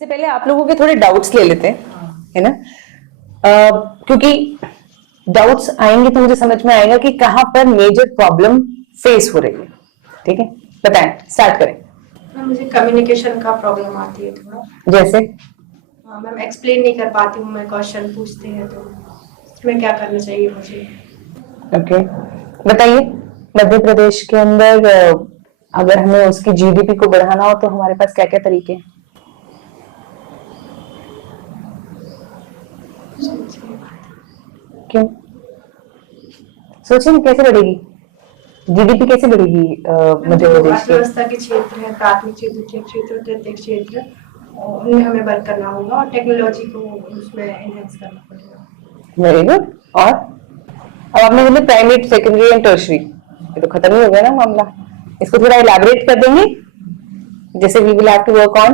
इससे पहले आप लोगों के थोड़े डाउट्स ले लेते हैं, है ना? क्योंकि डाउट्स आएंगे तो मुझे समझ में आएगा कि कहां पर मेजर प्रॉब्लम फेस हो रही है। ठीक है, बताएं, स्टार्ट करें। मुझे कम्युनिकेशन का प्रॉब्लम आती है थोड़ा। जैसे मैम एक्सप्लेन नहीं कर पाती हूँ, मैं क्वेश्चन पूछते हैं तो इसमें क्या करना चाहिए मुझे? ओके, बताइए। मध्य प्रदेश के अंदर अगर हमें उसकी जीडीपी को बढ़ाना हो तो हमारे पास क्या क्या तरीके हैं? क्यों सोचिए ना, कैसे बढ़ेगी जीडीपी, कैसे बढ़ेगी मध्य प्रदेश की? अर्थव्यवस्था के क्षेत्र है, प्राथमिक क्षेत्र, द्वितीयक क्षेत्र, तृतीयक क्षेत्र, उनमें हमें वर्क करना होगा और टेक्नोलॉजी को उसमें एनहेंस करना पड़ेगा। Very good. और अब आपने बोले प्राइमेरी, सेकेंडरी एंड टर्शरी, ये तो खत्म ही हो गया ना मामला। इसको थोड़ा इलैबोरेट कर देंगे। जैसे we will have to work on,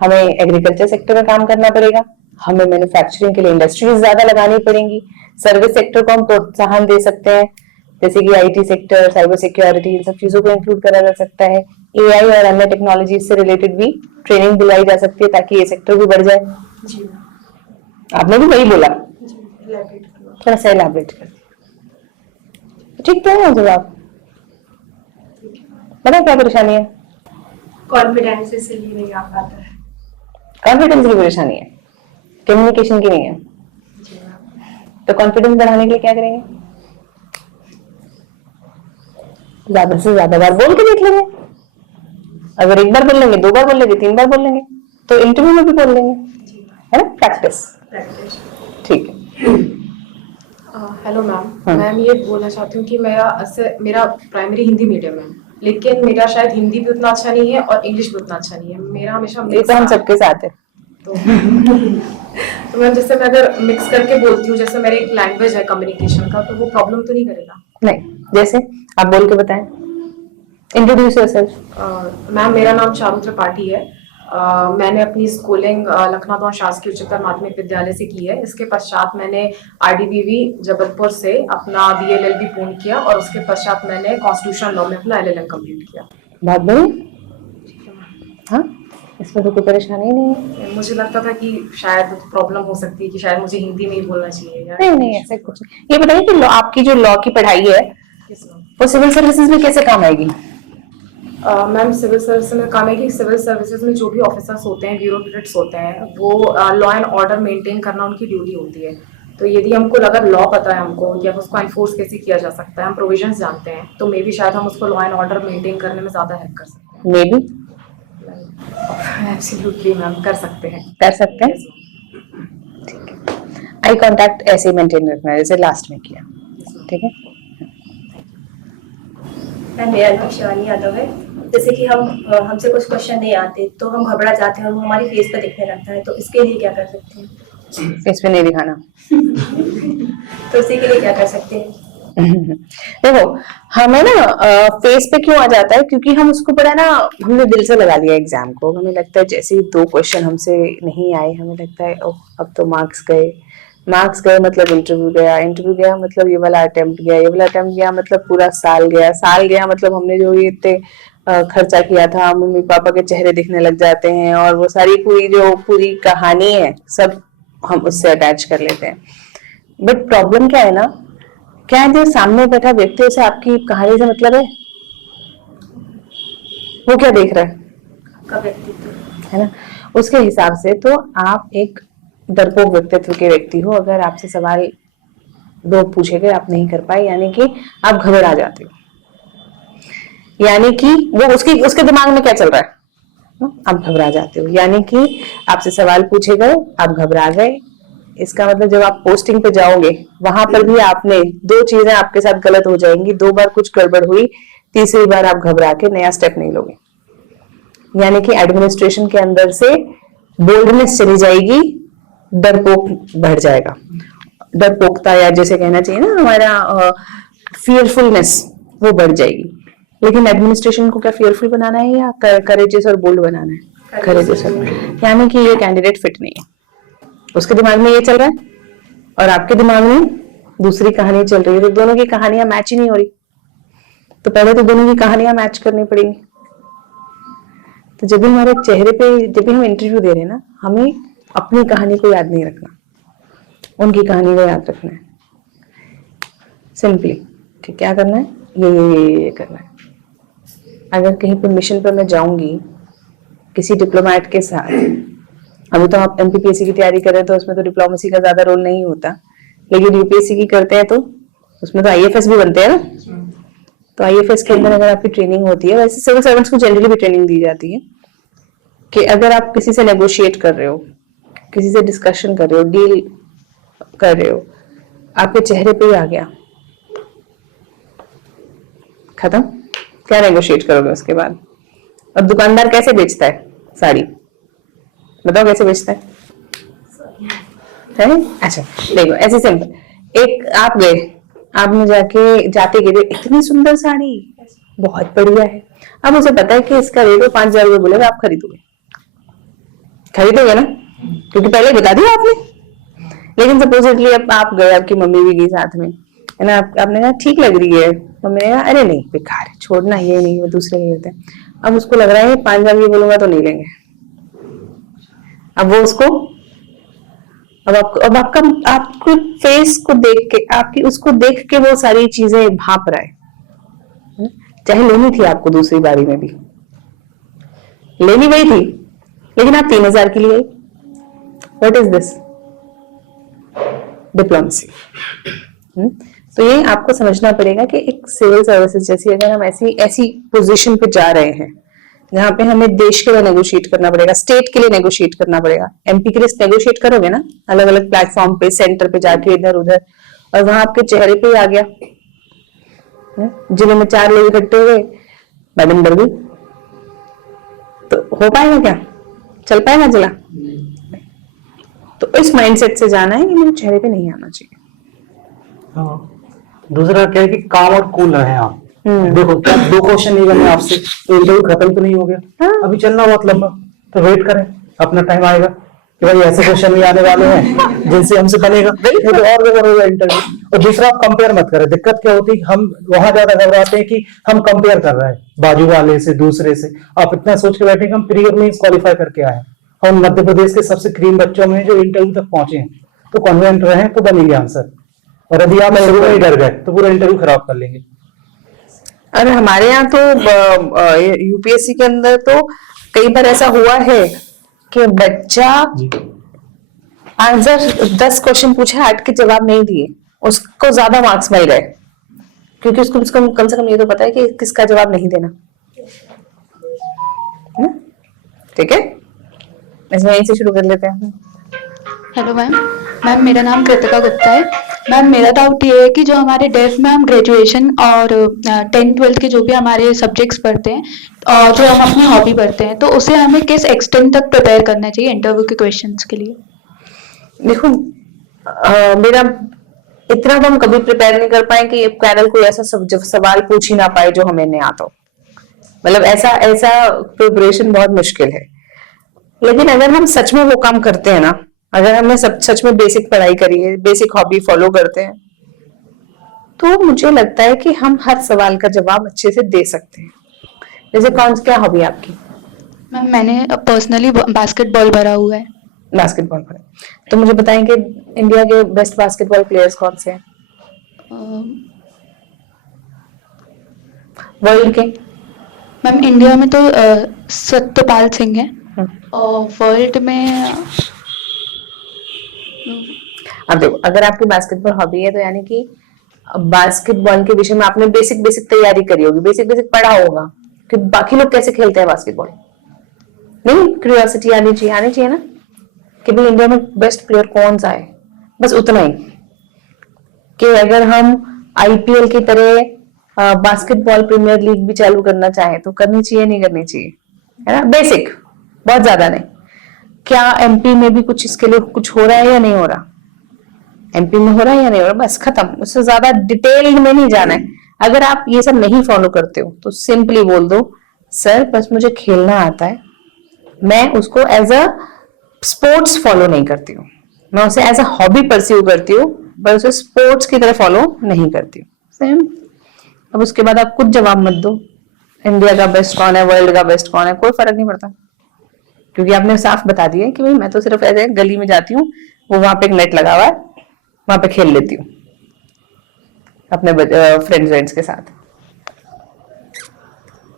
हमें एग्रीकल्चर सेक्टर में काम करना पड़ेगा, हमें मैन्युफैक्चरिंग के लिए इंडस्ट्रीज ज्यादा लगानी पड़ेंगी, सर्विस सेक्टर को हम प्रोत्साहन दे सकते हैं, जैसे कि आईटी सेक्टर, साइबर सिक्योरिटी, इन सब चीजों को इंक्लूड करा जा सकता है। एआई और अन्य टेक्नोलॉजी से रिलेटेड भी ट्रेनिंग दिलाई जा सकती है ताकि ये सेक्टर भी बढ़ जाए। जी आपने भी वही बोला, इलैबोरेट करना। थोड़ा सा इलैबोरेट कर। ठीक तो है जवाब? बताओ क्या परेशानी है? कॉन्फिडेंस इसलिए नहीं आ पाता है। कॉन्फिडेंस की परेशानी है, कम्युनिकेशन की नहीं है। जी मैम। तो कॉन्फिडेंस बढ़ाने के लिए क्या करेंगे? ज्यादा से ज्यादा बार बोल के देख लेंगे। अगर एक बार बोल लेंगे, दो बार बोल लेंगे, तीन बार बोल लेंगे, तो इंटरव्यू में भी बोल लेंगे, है ना? प्रैक्टिस। ठीक है। हेलो मैम, मैम ये बोलना चाहती हूँ कि मेरा प्राइमरी हिंदी मीडियम है, लेकिन मेरा शायद हिंदी भी उतना अच्छा नहीं है और इंग्लिश भी उतना अच्छा नहीं है। मेरा हमेशा ये तो हम सबके साथ है। तो मैम जैसे मैं अगर मिक्स करके बोलती हूँ, जैसे मेरे एक लैंग्वेज है कम्युनिकेशन का, तो वो प्रॉब्लम तो नहीं करेगा? नहीं, जैसे आप बोल के बताएं, इंट्रोड्यूस योरसेल्फ। मैम मेरा नाम चारू त्रिपाठी है। मैंने अपनी स्कूलिंग लखनऊ शासकीय उच्चतर माध्यमिक विद्यालय से की है। इसके पश्चात मैंने आरडीबीवी जबलपुर से अपना बीएलएलबी पूर्ण किया और उसके पश्चात मैंने कॉन्स्टिट्यूशन लॉ में अपना एलएलएम कंप्लीट किया। बहुत बढ़िया। हाँ, इसमें तो कोई परेशानी नहीं है। मुझे लगता था कि शायद प्रॉब्लम हो सकती है कि शायद मुझे हिंदी में ही बोलना चाहिए। नहीं नहीं, ऐसे कुछ नहीं। ये बताइए कि आपकी जो लॉ की पढ़ाई है वो सिविल सर्विसेज में कैसे काम आएगी? मैम सिविल सर्विस में काम है कि सिविल सर्विसेज में जो भी ऑफिसर्स होते हैं, ब्यूरोक्रेट्स होते हैं, वो लॉ एंड ऑर्डर मेंटेन करना उनकी ड्यूटी होती है। तो यदि हमको अगर लॉ पता है हमको या उसको एनफोर्स कैसे किया जा सकता है, हम प्रोविजंस जानते हैं, तो मे बी शायद हम उसको लॉ एंड ऑर्डर मेंटेन करने में ज्यादा हेल्प कर सकते हैं। मे बी, एब्सोल्युटली मैम, कर सकते हैं। कर सकते हैं। ठीक है, आई कांटेक्ट ऐसे ही मेंटेन रखना है जैसे लास्ट में किया। ठीक है। मेरा नाम शिवानी यादव है। जैसे कि हमसे कुछ क्वेश्चन नहीं आते तो हम घबरा जाते हैं और वो हमारी फेस पे दिखने लगता है, तो इसके लिए क्या कर सकते हैं? फेस पे नहीं दिखाना। तो इसी के लिए क्या कर सकते हैं? देखो, हमें ना फेस पे क्यों आ जाता है, क्योंकि हम उसको बड़ा ना, हमने दिल से लगा लिया एग्जाम को। हमें लगता है जैसे ही दो क्वेश्चन हमसे नहीं आए, हमें लगता है ओह अब तो मार्क्स गए, मार्क्स गए मतलब इंटरव्यू गया, इंटरव्यू गया मतलब ये वाला अटेम्प्ट गया, ये वाला अटेम्प्ट गया मतलब पूरा साल गया, साल गया मतलब हमने जो ये इतने खर्चा किया था, मम्मी पापा के चेहरे दिखने लग जाते हैं और वो सारी पूरी कहानी है सब हम उससे अटैच कर लेते हैं। बट प्रॉब्लम क्या है ना, क्या है जो सामने बैठा व्यक्ति, उसे आपकी कहानी से मतलब है? वो क्या देख रहा है? आपका व्यक्तित्व, है ना? उसके हिसाब से तो आप एक डरपोक व्यक्तित्व के व्यक्ति हो। अगर आपसे सवाल दो पूछे गए, आप नहीं कर पाए, यानी कि आप घबरा जाते हो, यानी कि वो उसके दिमाग में क्या चल रहा है, आप घबरा जाते हो। यानी कि आपसे सवाल पूछे गए, आप घबरा गए, इसका मतलब जब आप पोस्टिंग पे जाओगे वहां पर भी आपने दो चीजें आपके साथ गलत हो जाएंगी। दो बार कुछ गड़बड़ हुई, तीसरी बार आप घबरा के नया स्टेप नहीं लोगे। यानी कि एडमिनिस्ट्रेशन के अंदर से बोल्डनेस चली जाएगी, डरपोक बढ़ जाएगा। डरपोकता, या जैसे कहना चाहिए ना हमारा फियरफुलनेस, वो बढ़ जाएगी। लेकिन एडमिनिस्ट्रेशन को क्या फियरफुल बनाना है या करेजियस और बोल्ड बनाना है? करेजियस। यानी कि ये कैंडिडेट फिट नहीं है। उसके दिमाग में ये चल रहा है और आपके दिमाग में दूसरी कहानी चल रही है, तो दोनों की कहानियां मैच ही नहीं हो रही। तो पहले तो दोनों की कहानियां मैच करनी पड़ेगी। तो जब भी हमारे चेहरे पे, जब भी हम इंटरव्यू दे रहे हैं ना, हमें अपनी कहानी को याद नहीं रखना, उनकी कहानी को याद रखना है सिंपली कि क्या करना है, ये करना है। अगर कहीं पे मिशन पर मैं जाऊंगी किसी डिप्लोमेट के साथ, अभी तो आप एमपीपीएससी की तैयारी कर रहे हैं तो उसमें तो डिप्लोमेसी का ज्यादा रोल नहीं होता, लेकिन यूपीएससी की करते हैं तो उसमें तो आईएफएस भी बनते हैं ना। तो आईएफएस के अंदर अगर आपकी ट्रेनिंग होती है, वैसे सिविल सर्वेंट्स को जनरली भी ट्रेनिंग दी जाती है कि अगर आप किसी से नेगोशिएट कर रहे हो, किसी से डिस्कशन कर रहे हो, डील कर रहे हो, आपके चेहरे पे ही आ गया, खत्म। क्या नेगोशिएट करोगे उसके बाद? अब दुकानदार कैसे बेचता है साड़ी, बताओ कैसे बेचता है? अच्छा देखो, ऐसे सिंपल, एक आप गए, आपने जाते गए इतनी सुंदर साड़ी, बहुत बढ़िया है, अब उसे पता है कि इसका रेट 5,000 रुपये बोलेगा, आप खरीदोगे ना, क्योंकि पहले बता दिया आपने। लेकिन सपोजिटली अब आप गए, आपकी मम्मी भी गई साथ में, है ना, आपने कहा ठीक लग रही है, मम्मी ने कहा अरे नहीं बेकार है, छोड़ना, ये नहीं, वो दूसरे ले लेते हैं। अब उसको लग रहा है 5,000 बोलूंगा तो नहीं लेंगे, अब वो उसको, अब आपको फेस को देख के, आपकी उसको देख के वो सारी चीजें भाप रहा है। चाहे लेनी थी आपको दूसरी बारी में भी, लेनी वही थी, लेकिन आप 3,000 की लिए, व्हाट इज दिस? डिप्लोमेसी। तो ये आपको समझना पड़ेगा कि एक सिविल सर्विसेज जैसी, अगर हम ऐसी पोजीशन पे जा रहे हैं जहाँ पे हमें देश के लिए नेगोशिएट करना पड़ेगा, स्टेट के लिए नेगोशिएट करना पड़ेगा, एमपी के लिए नेगोशिएट करोगे ना अलग अलग प्लेटफॉर्म पे, सेंटर पे जाके इधर उधर, और वहां आपके चेहरे पे आ गया, जिले में 4 लोग इकट्ठे हुए, मैडम डर गई, तो हो पाएगा क्या? चल पाएगा जिला? तो इस माइंडसेट से जाना है कि मेरे चेहरे पे नहीं आना चाहिए। दूसरा क्या है कि काम और कूल रहे आप। देखो क्या 2 क्वेश्चन नहीं बने आपसे, तो इंटरव्यू खत्म तो नहीं हो गया। अभी चलना बहुत लंबा, तो वेट करें, अपना टाइम आएगा कि भाई ऐसे क्वेश्चन भी आने वाले हैं जिनसे हमसे बनेगा, तो और बेहतर होगा इंटरव्यू। और दूसरा, आप कंपेयर मत करें। दिक्कत क्या होती है, हम वहां ज्यादा घबराते हैं कि हम कंपेयर कर रहे हैं बाजू वाले से, दूसरे से। आप इतना सोच के बैठे कि हम प्री मेंस क्वालिफाई करके आए, हम मध्य प्रदेश के सबसे क्रीम बच्चों में जो इंटरव्यू तक पहुंचे हैं, तो कॉन्फिडेंट रहे तो बनेंगे आंसर। और यदि आप शुरू में ही डर गए तो पूरा इंटरव्यू खराब कर लेंगे। अरे हमारे यहाँ तो यूपीएससी के अंदर तो कई बार ऐसा हुआ है कि बच्चा आंसर 10 क्वेश्चन पूछे, 8 के जवाब नहीं दिए, उसको ज्यादा मार्क्स मिल गए, क्योंकि उसको कम से कम ये तो पता है कि किसका जवाब नहीं देना। ठीक है, इसमें यहीं से शुरू कर लेते हैं। हेलो मैम मेरा नाम कृतिका गुप्ता है। मैम मेरा डाउट ये है कि जो हमारे डेफ में हम ग्रेजुएशन और 10th-12th के जो भी हमारे सब्जेक्ट्स पढ़ते हैं और जो हम अपनी हॉबी पढ़ते हैं, तो उसे हमें किस एक्सटेंट तक प्रिपेयर करना चाहिए इंटरव्यू के क्वेश्चंस के लिए? देखो मेरा इतना तो हम कभी प्रिपेयर नहीं कर पाए कि पैनल कोई ऐसा सवाल पूछ ही ना पाए जो हमें नहीं आता, मतलब ऐसा प्रिपरेशन बहुत मुश्किल है। लेकिन अगर हम सच में वो काम करते हैं ना, अगर हमने सच में बेसिक पढ़ाई करी है, बेसिक हॉबी फॉलो करते हैं, तो मुझे लगता है कि हम हर सवाल का जवाब अच्छे से दे सकते हैं। जैसे क्या हॉबी है आपकी? मैम मैंने पर्सनली बास्केटबॉल भरा हुआ है। बास्केटबॉल भरा, तो मुझे बताएं कि इंडिया के बेस्ट बास्केटबॉल प्लेयर्स कौन से हैं वर्ल्ड के? मैम इंडिया में तो सत्यपाल सिंह है, और वर्ल्ड में अब देखो, अगर आपकी बास्केटबॉल हॉबी है तो यानी कि बास्केटबॉल के विषय में आपने बेसिक तैयारी करी होगी, बेसिक पढ़ा होगा कि बाकी लोग कैसे खेलते हैं बास्केटबॉल। नहीं, क्यूरियोसिटी आनी चाहिए ना कि भाई इंडिया में बेस्ट प्लेयर कौन सा है, बस उतना ही। कि अगर हम आईपीएल की तरह बास्केटबॉल प्रीमियर लीग भी चालू करना चाहें तो करनी चाहिए, नहीं करनी चाहिए, है ना, बेसिक, बहुत ज्यादा नहीं। क्या एमपी में भी कुछ इसके लिए कुछ हो रहा है या नहीं हो रहा? एमपी में हो रहा है या नहीं हो रहा, बस खत्म, उससे ज्यादा डिटेल में नहीं जाना है। अगर आप ये सब नहीं फॉलो करते हो तो सिंपली बोल दो, सर बस मुझे खेलना आता है, मैं उसको एज अ स्पोर्ट्स फॉलो नहीं करती हूँ, मैं उसे एज अ हॉबी परस्यू करती हूँ, पर उसे स्पोर्ट्स की तरह फॉलो नहीं करती हूँ। सेम। अब उसके बाद आप कुछ जवाब मत दो, इंडिया का बेस्ट कौन है, वर्ल्ड का बेस्ट कौन है, कोई फर्क नहीं पड़ता, क्योंकि आपने साफ बता दिया है कि भाई मैं तो सिर्फ ऐसे गली में जाती हूँ, वो वहां पे एक नेट लगा हुआ है, वहां पे खेल लेती हूँ अपने फ्रेंड्स के साथ।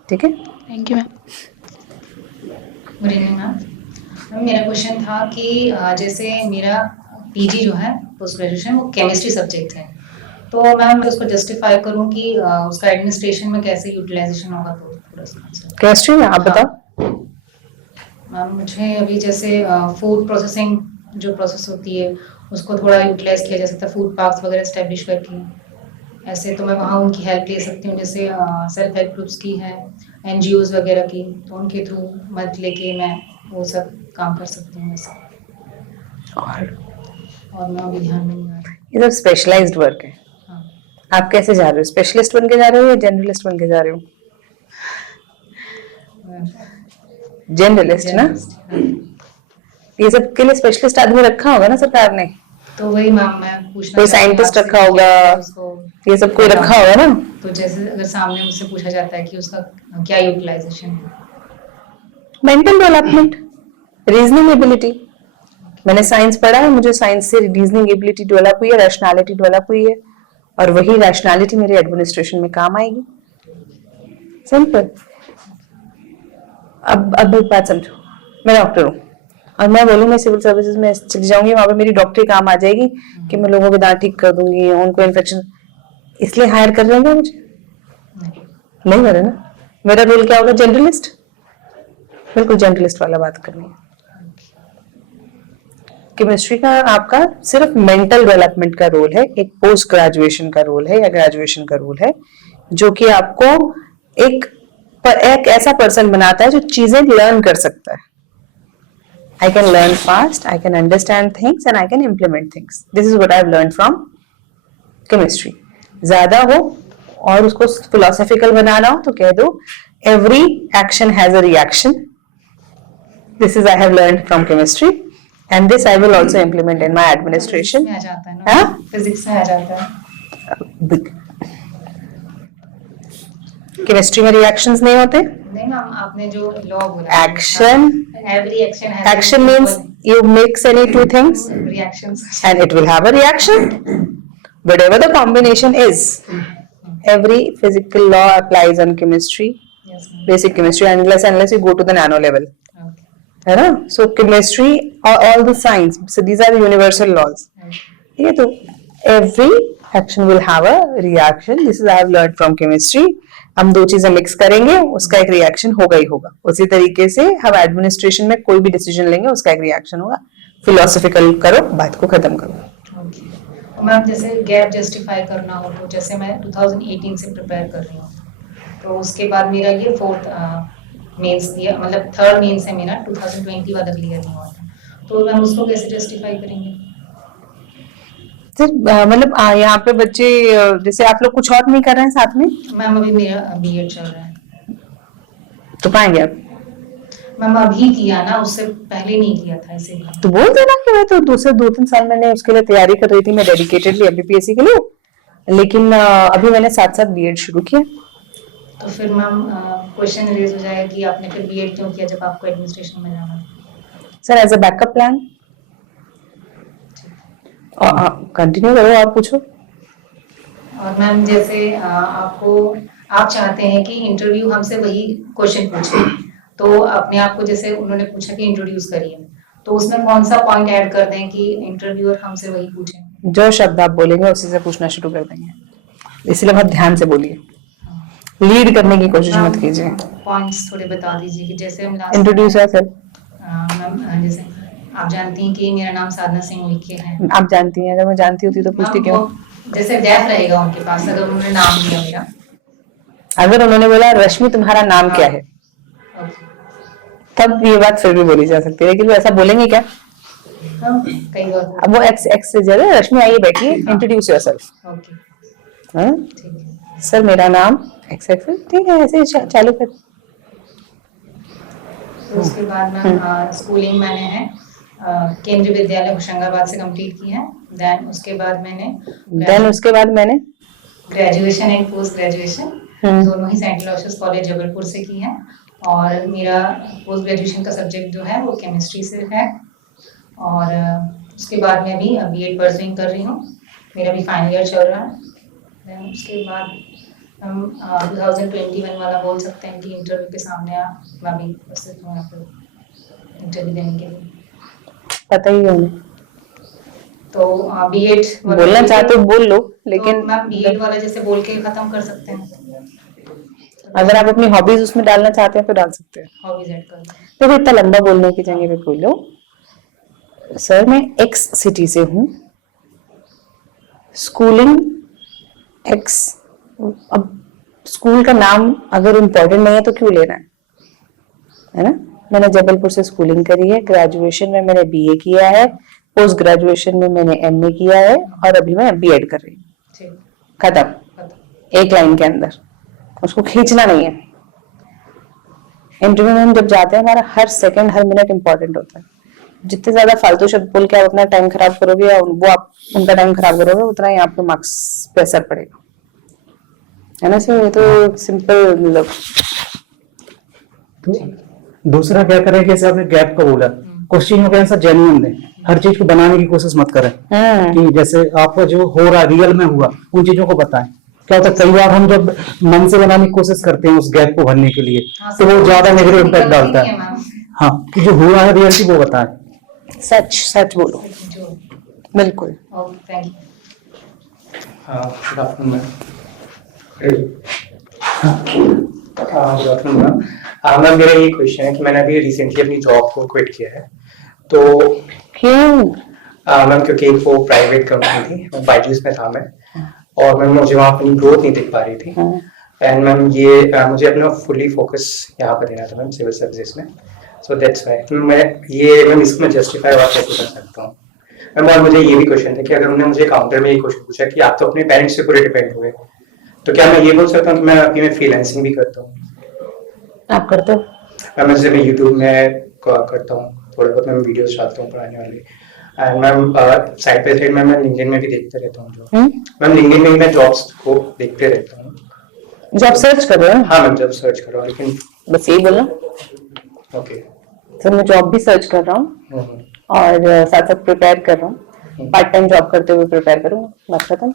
ठीक है, thank you ma'am. Good evening ma'am. Ma'am मेरा क्वेश्चन था कि जैसे मेरा पीजी जो है पोस्ट ग्रेजुएशन वो केमिस्ट्री सब्जेक्ट है, तो मैम मैं उसको जस्टिफाई करूँ कि उसका एडमिनिस्ट्रेशन में कैसे यूटिलाइजेशन होगा, तो थोड़ा सा केमिस्ट्री में आप बताओ। मैम मुझे अभी जैसे फूड प्रोसेसिंग जो प्रोसेस होती है उसको थोड़ा यूटिलाइज किया जा सकता है, फूड पार्क्स वगैरह इस्टेब्लिश करके, ऐसे तो मैं वहाँ उनकी हेल्प ले सकती हूँ, जैसे सेल्फ हेल्प ग्रुप्स की है, एनजीओज वगैरह की, तो उनके थ्रू मदद लेके मैं वो सब काम कर सकती हूँ वैसे। और मैं अभी ध्यान में नहीं आ रहा। ये सब स्पेशलाइज्ड वर्क है। हाँ आप कैसे जा रहे हो, स्पेशलिस्ट बन के जा रहे हो या जनरलिस्ट बन के जा रहे हो? जनरलिस्ट ना, ये सब के लिए स्पेशलिस्ट आदमी रखा होगा ना सरकार ने, तो वही मैम मैं पूछना कोई चाहती हूँ साइंटिस्ट आपसे रखा कि होगा, क्या उसको ये सब कोई रखा होगा ना। तो जैसे अगर सामने मुझसे पूछा जाता है कि उसका क्या यूटिलाइजेशन है। मेंटल डेवलपमेंट, रीजनिंग एबिलिटी, मैंने साइंस पढ़ा है, मुझे साइंस से रीजनिंग एबिलिटी डेवलप हुई है, रैशनैलिटी डेवलप हुई है, और वही रैशनैलिटी मेरे एडमिनिस्ट्रेशन में काम आएगी। सिंपल। अब एक बात समझो, मैं डॉक्टर हूँ और मैं बोलूँ मैं सिविल सर्विसेज में चली जाऊंगी, वहां पे मेरी डॉक्टरी काम आ जाएगी कि मैं लोगों के दांत ठीक कर दूंगी, उनको इन्फेक्शन, इसलिए हायर कर रहे हैं क्या मुझे? नहीं कर रहे ना। मेरा रोल क्या होगा? जनरलिस्ट, बिल्कुल जनरलिस्ट वाला बात करनी है। केमिस्ट्री का आपका सिर्फ मेंटल डेवलपमेंट का रोल है, एक पोस्ट ग्रेजुएशन का रोल है या ग्रेजुएशन का रोल है, जो कि आपको एक ऐसा पर्सन बनाता है जो चीजें लर्न कर सकता है। I can learn fast, I can understand things and I can implement things. This is what I have learned from chemistry. ज्यादा हो और उसको philosophical बनाना हो तो कह दो every action has a reaction. This is I have learned from chemistry and this I will also implement in my administration. में आ जाता है ना, फिजिक्स में आ जाता है। केमिस्ट्री में रिएक्शंस नहीं होते। नहीं मैम, आपने जो लॉ बोला Action, every action action means you mix any two things reactions and it will have a reaction. Whatever the combination is, every physical law applies on chemistry, yes basic chemistry, unless you go to the nano level. Ma'am. है ना? So chemistry, all the science, so these are the universal laws. ठीक है, तो every action will have a reaction. This is I have learned from chemistry. हम दो चीजें mix करेंगे, उसका एक रिएक्शन होगा ही होगा। उसी तरीके से हम एडमिनिस्ट्रेशन में कोई भी डिसीजन लेंगे, उसका एक रिएक्शन होगा। फिलोसॉफिकल करो, बात को खत्म करो। ओके मैम, जैसे गैप जस्टिफाई करना हो तो जैसे मैं 2018 से प्रिपेयर कर रही हूँ, तो उसके बाद मेरा ये फोर्थ मेंस दिया, मतलब थर्ड मेंस है मेरा, 2020 वाला क्लियर नहीं हुआ था, तो मैम उसको कैसे जस्टिफाई करेंगे? सर मतलब यहाँ पे बच्चे जैसे आप लोग कुछ और नहीं कर रहे हैं साथ में, मैम अभी मेरा बीएड चल रहा है। तो पाएंगे आप? मैम अभी किया ना, उससे पहले नहीं किया था इसीलिए। तो बोल देना कि मैं तो दूसरे 2-3 साल मैंने उसके लिए तैयारी कर रही थी, मैं डेडिकेटेडली एमपीपीएससी के लिए, लेकिन अभी मैंने साथ साथ बीएड शुरू किया। तो फिर मैम क्वेश्चन रेज हो जाएगा कि आपने फिर बीएड क्यों किया जब आपको एडमिनिस्ट्रेशन में जाना है? Sir as a backup plan. Continue करो, आप पूछो। और मैम जैसे आप चाहते हैं कि इंटरव्यू हमसे वही क्वेश्चन पूछे, तो अपने आप को जैसे उन्होंने पूछा कि इंट्रोड्यूस करिए, तो उसमें कौन सा पॉइंट ऐड कर दें कि इंटरव्यूअर हमसे वही पूछे? जो शब्द आप बोलेंगे उसी से पूछना शुरू कर देंगे, इसलिए बहुत ध्यान से बोलिए, लीड करने की कोशिश मत कीजिए। पॉइंट्स थोड़े बता दीजिए कि जैसे हम लास्ट इंट्रोड्यूस योरसेल्फ। मैम जैसे आप जानती हैं कि मेरा नाम साधना सिंह उइके है। आप जानती हैं, अगर मैं जानती होती तो पूछती मैम, क्यों? वो जैसे गैप रहेगा उनके पास अगर उन्होंने नाम लिया मेरा। अगर उन्होंने बोला रश्मि तुम्हारा नाम क्या है, ओके। तब ये बात फिर भी बोली जा सकती है, लेकिन वो ऐसा बोलेंगे क्या? हाँ, कई बार। अब वो एक्स से ज्यादा रश्मि आइए बैठिए, इंट्रोड्यूस योरसेल्फ। ओके हाँ ठीक है। सर मेरा नाम एक्स, ठीक है, ऐसे चालू कर। तो उसके बाद मैम स्कूलिंग मैंने है केंद्रीय विद्यालय होशंगाबाद से कंप्लीट की है। देन उसके बाद मैंने ग्रेजुएशन एंड पोस्ट ग्रेजुएशन दोनों ही सेंट एलोयसियस कॉलेज जबलपुर से की हैं और मेरा पोस्ट ग्रेजुएशन का सब्जेक्ट जो है वो केमिस्ट्री से है और उसके बाद मैं भी बीएड परस्यूइंग कर रही हूँ, मेरा भी फाइनल ईयर चल रहा है। Then उसके बाद हम 2021 वाला बोल सकते हैं कि इंटरव्यू के सामने मैं भी उपस्थित हूँ यहाँ पर इंटरव्यू देने के लिए। पता ही है उन्हें। तो बीएड बोलना चाहते हो बोल लो, लेकिन तो मैम बीएड वाला जैसे बोल के खत्म कर सकते हैं, अगर आप अपनी हॉबीज उसमें डालना चाहते हैं तो डाल सकते हैं। हॉबीज ऐड कर दें। तो इतना लंबा बोलने की जगह पे बोलो, सर मैं एक्स सिटी से हूँ, स्कूलिंग एक्स। अब स्कूल का नाम अगर इम्पोर्टेंट नहीं है तो क्यों लेना है ना। मैंने जबलपुर से स्कूलिंग करी है, ग्रेजुएशन में मैंने बीए किया है, पोस्ट ग्रेजुएशन में मैंने एमए किया है और अभी मैं बीएड कर रही हूँ। ठीक, खत्म, खत्म। एक लाइन के अंदर, उसको खींचना नहीं है। इंटरव्यू में हम जब जाते हैं हमारा हर सेकंड हर मिनट इंपॉर्टेंट होता है। जितने ज्यादा फालतू शब्द बोल के आप अपना टाइम खराब करोगे या वो आप उनका टाइम खराब करोगे, उतना ही आपके मार्क्स पे असर पड़ेगा, है ना सर। ये तो सिंपल मतलब। तो दूसरा क्या करें, जैसे आपने गैप का बोला, क्वेश्चन का आंसर जेन्युइन दें, हर चीज को बनाने की कोशिश मत करें कि जैसे आपका जो हो रहा है रियल में हुआ उन चीजों को बताएं। क्या होता है कई बार हम जब मन से बनाने की कोशिश करते हैं उस गैप को भरने के लिए तो वो ज्यादा नेगेटिव इम्पैक्ट डालता है। हाँ, कि जो हुआ है रियलिटी वो बताएं, सच सच बोलो, बिल्कुल। Okay, thank you. Good afternoon ma'am. Ma'am मेरा ये क्वेश्चन है कि मैंने अभी रिसेंटली अपनी जॉब को क्विट किया है, तो क्यों? मैम क्योंकि एक वो प्राइवेट कंपनी थी, बायजूस में था मैं, और मैम मुझे वहाँ अपनी ग्रोथ नहीं दिख पा रही थी। एंड मैम ये मुझे अपना फुली फोकस यहाँ पर देना था मैम, सिविल सर्विसेज में। सो दैट्स व्हाई मैम इसको मैं जस्टिफाई और कैसे कर सकता हूँ मैम। और मुझे ये भी क्वेश्चन था कि अगर उन्होंने मुझे काउंटर में ये क्वेश्चन पूछा कि आप तो अपने पेरेंट्स से पूरे डिपेंड हुए, तो क्या मैं ये बोल सकता हूँ कि मैं अभी मैं फ्रीलांसिंग भी करता हूँ? आप करते हो? मैम जैसे मैं यूट्यूब में करता हूँ, थोड़ा बहुत मैं वीडियोस डालता हूँ पढ़ाने वाले। And ma'am side by side मैं लिंक्डइन में भी देखते रहता हूँ। मैम लिंक्डइन में भी मैं जॉब्स को देखते रहता हूँ। जॉब सर्च कर रहे हो? हाँ मैम, जॉब सर्च कर रहा हूँ, लेकिन बस यही बोलना। ओके सर मैं जॉब भी सर्च कर रहा हूँ और साथ साथ प्रिपेयर कर रहा हूँ, पार्ट टाइम जॉब करते हुए प्रिपेयर करूँगा, बात खत्म।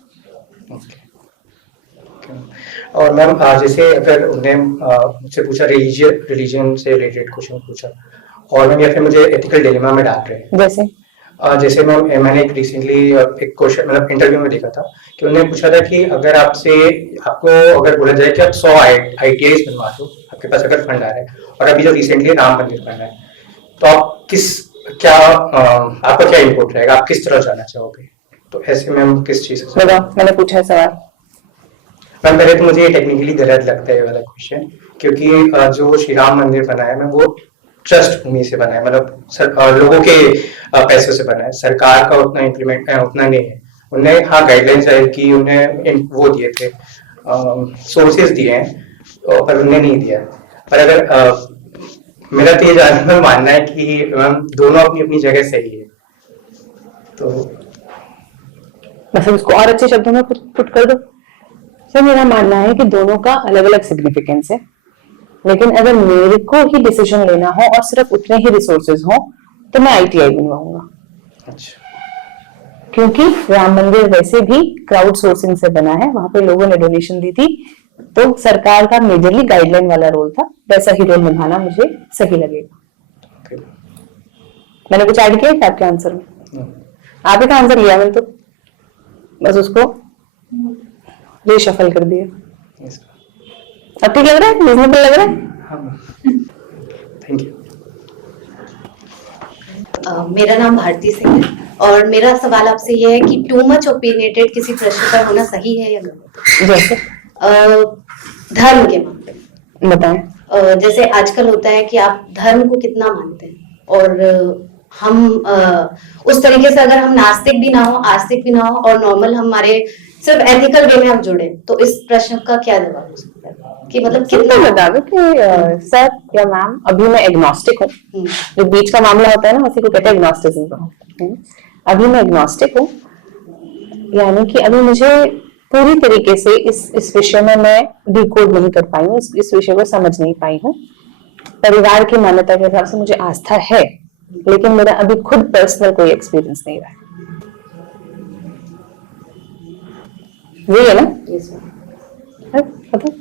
और मैम जैसे अगर उन्हें मुझसे पूछा रिलीजन से रिलेटेड क्वेश्चन पूछा, और मैम या फिर मुझे एथिकल डिलेमा में डाल रहे हैं, जैसे मैम मैंने एक रिसेंटली एक क्वेश्चन मतलब इंटरव्यू में देखा था कि उन्होंने पूछा था कि अगर आपको अगर बोला जाए कि आप 100 ITIs बनवा दो, आपके पास अगर फंड आ रहा है, और अभी जो रिसेंटली राम मंदिर बना है, तो आप आपका क्या इनपुट रहेगा, आप किस तरह जाना चाहोगे? तो ऐसे मैम किस चीज से? मैंने पूछा सवाल मैम पहले तो मुझे ये टेक्निकली गलत लगता है ये वाला क्वेश्चन, क्योंकि जो श्री राम मंदिर बना है मैम वो ट्रस्ट भूमि से बना है, मतलब लोगों के पैसों से बना है, सरकार का उतना नहीं है। उन्हें हाँ गाइडलाइंस जारी की, उन्हें वो दिए थे, सोर्सेज दिए हैं, पर उन्हें नहीं दिया। पर अगर मेरा तो ये जानने में मानना है कि मैम दोनों अपनी अपनी जगह सही है, तो बस उसको और अच्छे शब्दों में पुट कर दो। सर मेरा मानना है कि दोनों का अलग अलग सिग्निफिकेंस है, लेकिन अगर मेरे को ही डिसीजन लेना हो और सिर्फ उतने ही रिसोर्सेज हो तो मैं ITI बनवाऊंगा। अच्छा, क्योंकि राम मंदिर वैसे भी क्राउड सोर्सिंग से बना है, वहां पे लोगों ने डोनेशन दी थी, तो सरकार का मेजरली गाइडलाइन वाला रोल था, वैसा ही रोल निभाना मुझे सही लगेगा। मैंने कुछ ऐड किया आपके आंसर में? आप ही का आंसर लिया मैंने, तो बस उसको रीशफल कर दिया। अब ठीक लग रहा है? रीजनेबल लग रहा है? Thank you. मेरा नाम भारती सिंह है और मेरा सवाल आपसे यह है कि टू मच ओपिनियटेड किसी प्रश्न पर होना सही है या गलत? जैसे धर्म के मामले में बताएं। जैसे आजकल होता है कि आप धर्म को कितना मानते हैं, और हम उस तरीके से अगर हम नास्तिक भी ना हो, आस्तिक भी ना हो, और नॉर्मल हमारे सिर्फ एथिकल वे में आप जुड़े, तो इस प्रश्न का क्या जवाब हो सकता है कि मतलब कितना बता दो कि सर या मैम अभी मैं एग्नोस्टिक हूँ, जो बीच का मामला होता है ना उसी को कहते हैं एग्नोस्टिसिज्म। अभी मैं एग्नोस्टिक हूँ, यानी कि अभी मुझे पूरी तरीके से इस विषय में मैं डिकोड नहीं कर पाई हूँ, इस विषय को समझ नहीं पाई हूँ। परिवार की मान्यता के हिसाब से मुझे आस्था है, लेकिन मेरा अभी खुद पर्सनल कोई एक्सपीरियंस नहीं रहा है। वही है ना?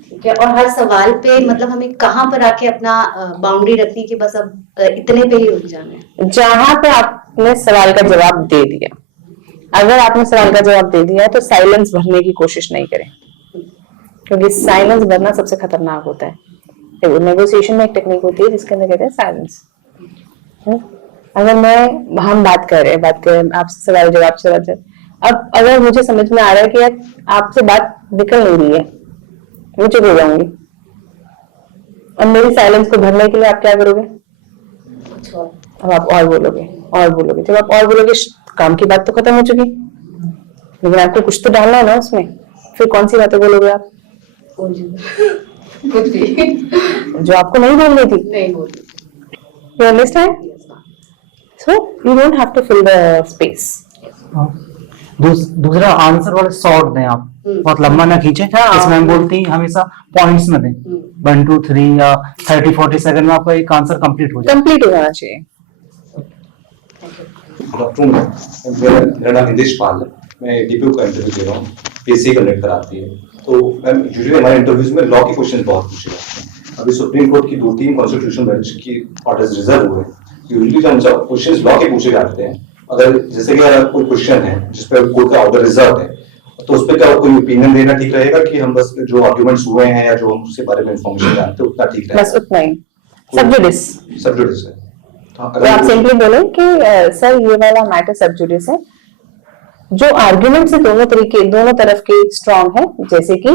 ठीक है। और हर सवाल पे मतलब हमें कहाँ पर आके अपना बाउंड्री रखनी कि बस अब इतने पे ही रुक जाना है? जहां पे आपने सवाल का जवाब दे दिया, अगर आपने सवाल का जवाब दे दिया तो साइलेंस भरने की कोशिश नहीं करें, क्योंकि साइलेंस भरना सबसे खतरनाक होता है। नेगोशिएशन में एक टेक्निक होती है जिसके अंदर कहते हैं साइलेंस। अगर हम बात कर रहे हैं आपसे सवाल जवाब, अब अगर मुझे समझ में आ रहा है कि यार आपसे बात निकल नहीं रही है, मैं चुप हो जाऊंगी। अब मेरी साइलेंस को भरने के लिए आप क्या करोगे? अब आप और बोलोगे। जब आप और बोलोगे, काम की बात तो खत्म हो चुकी, लेकिन आपको कुछ तो डालना है ना उसमें। फिर कौन सी बातें बोलोगे आप? कुछ भी जो आपको नहीं बोलनी थी। नहीं बोली। You understand? So you don't have to fill the space. दूसरा आंसर वाले शॉर्ट दें आप, बहुत लंबा ना खींचे। इसमें हम बोलते हैं हमेशा पॉइंट्स में दें, 1 2 3 या 30-40 सेकंड में आपका एक आंसर कंप्लीट हो जाना चाहिए। मेरा नाम निदेश पाल है, मैं डीपीयू का इंटरव्यू दे रहा हूँ, पीएससी कंडक्ट कराती है। तो मैम यूजुअली हमारे इंटरव्यूज में लॉ के क्वेश्चन बहुत पूछे जाते हैं। अभी सुप्रीम कोर्ट की 2-3 कॉन्स्टिट्यूशन बेंच की ऑर्डर्स रिजर्व हुए। यूजुअली जब क्वेश्चन लॉ के पूछे जाते हैं, अगर जैसे कि अगर कोई क्वेश्चन है जिसपे कोर्ट का ऑर्डर रिजर्व है, तो उस पर क्या कोई ओपिनियन देना ठीक रहेगा कि हम बस जो आर्गुमेंट्स हुए हैं या जो हम उसके बारे में इंफॉर्मेशन जानते हैं उतना ठीक रहेगा? बस उतना ही। सब जुडिस है। तो आप सिंपली बोले कि सर ये वाला मैटर सब जुडिस है, जो आर्गुमेंट्स है दोनों तरफ के स्ट्रॉन्ग है, जैसे कि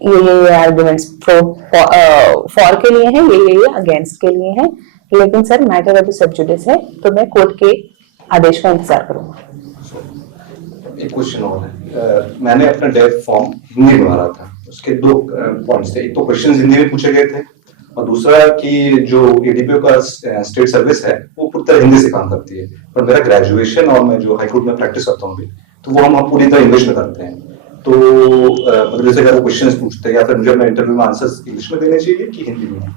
ये आर्गुमेंट्स फॉर के लिए हैं, ये अगेंस्ट के लिए हैं, लेकिन सर मैटर अभी सब जुडिस है, तो मैं कोर्ट के आदेश का इंतजार करूंगा। एक क्वेश्चन और है, मैंने अपना डेफ फॉर्म हिंदी में भरा था, उसके 2 पॉइंट्स थे। एक तो क्वेश्चन हिंदी में पूछे गए थे, और दूसरा कि जो एडीपीओ का स्टेट सर्विस है वो पूरी तरह हिंदी से काम करती है, पर मेरा ग्रेजुएशन और मैं जो हाईकोर्ट में प्रैक्टिस करता हूँ तो वो हम पूरी तरह इंग्लिश में करते हैं। तो मतलब जैसे अगर वो क्वेश्चन पूछते हैं या फिर मुझे अपने इंटरव्यू में आंसर्स इंग्लिश में देने चाहिए कि हिंदी में?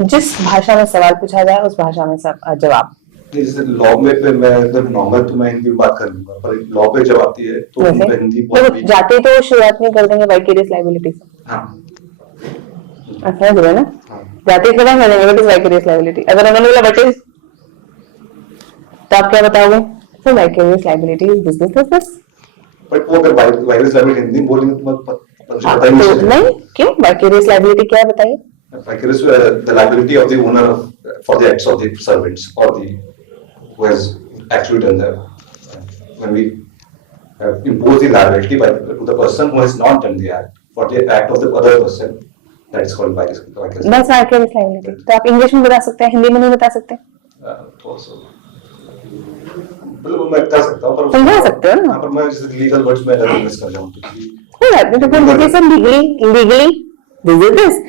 जिस भाषा में सवाल पूछा जाए उस भाषा में सब जवाब। जैसे लॉ में पे मैं अगर नॉर्मल तो मैं हिंदी में बात कर लूंगा, पर लॉ पे जब आती है तो मैं हिंदी तो जाते तो शुरुआत में कर देंगे वाइकेरियस लायबिलिटी से। हाँ, समझ रहे ना? जाते खड़ा कर देंगे व्हाट इज वाइकेरियस लायबिलिटी। अगर उन्होंने बोला व्हाट इज, तो आप क्या बताओगे? So vicarious liability is business. But वो अगर वाइकेरियस लायबिलिटी हिंदी बोलेंगे तो पता ही नहीं। क्यों? वाइकेरियस लायबिलिटी क्या है बताइए? Vicarious, the liability of the owner for the acts of the servants or the who has actually done the when we impose the liability to the person who has not done the act for the act of the other person, that is called vicarious. बस vicarious liability। तो आप English में बता सकते हैं, हिंदी में नहीं बता सकते? मतलब मैं बता सकता हूँ, पर समझा सकते हो ना? पर मैं जैसे लीगल वर्ड्स में अगर मिस कर जाऊँ तो कोई बात नहीं। तो फिर मुझे सर लीगली दिस